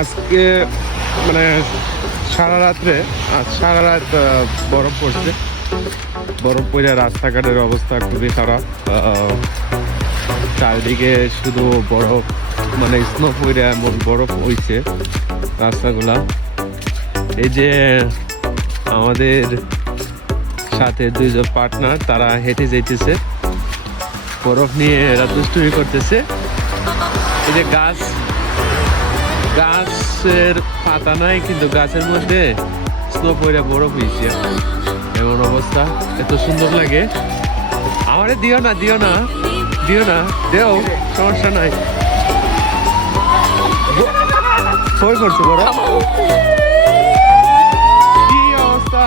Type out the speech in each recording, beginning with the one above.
আজকে মানে সারা রাত বরফ পড়ছে। বরফ পড়ে রাস্তাঘাটের অবস্থা খুবই খারাপ। চারিদিকে শুধু বরফ, মানে স্নো পড়ে এমন বরফ হয়েছে রাস্তাগুলা। এই যে আমাদের সাথে দুইজন পার্টনার, তারা হেঁটে যাইতেছে, বরফ নিয়ে এরা দুষ্টুমি করতেছে। এই যে গাছের পাতা নাই, কিন্তু গাছের মধ্যে স্নো পড়ে বরফ হয়েছে, এমন অবস্থা। এত সুন্দর লাগে। আমারে দিও না দেও, সমস্যা নাই। কই করছো বড়? কি অবস্থা!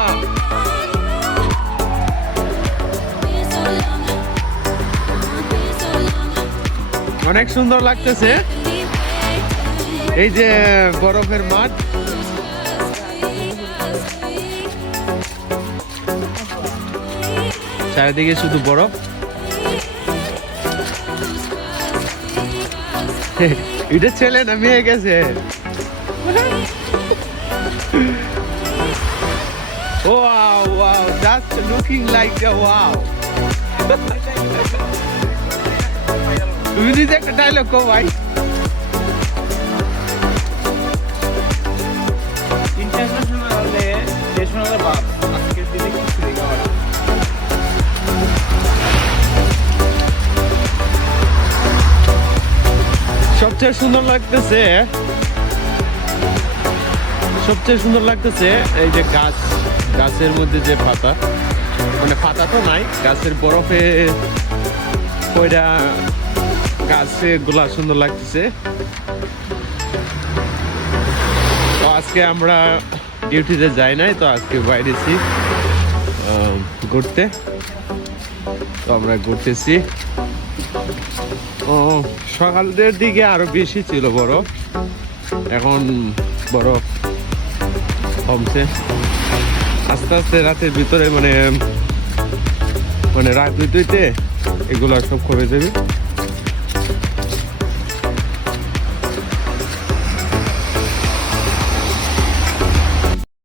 অনেক সুন্দর লাগতেছে এই যে বরফের মাঠ। চারিদিকে শুধু বরফ। এটা ছেলে না মেয়ে গেছে? Wow, that's looking like a wow. তুমি নিজে একটা ডায়লগ কো ভাই। ইন্টারন্যাশনাল হলে ন্যাশনাল বাপ আজকের দিনে কিছু দেখা হয়। সবচেয়ে সুন্দর লাগতেছে এই যে গাছের মধ্যে যে পাতা, মানে পাতা তো নাই, গাছের বরফে ওইটা গাছে গুলা সুন্দর লাগতেছে। তো আজকে আমরা ডিউটিতে যাই নাই, তো আজকে বাইরেছি ঘুরতে। তো আমরা ঘুরতেছি। সকালের দিকে আরো বেশি ছিল বরফ, এখন বরফ কমছে আস্তে আস্তে। রাতের ভিতরে মানে রাত হইতে এগুলো সব কমে যাবে।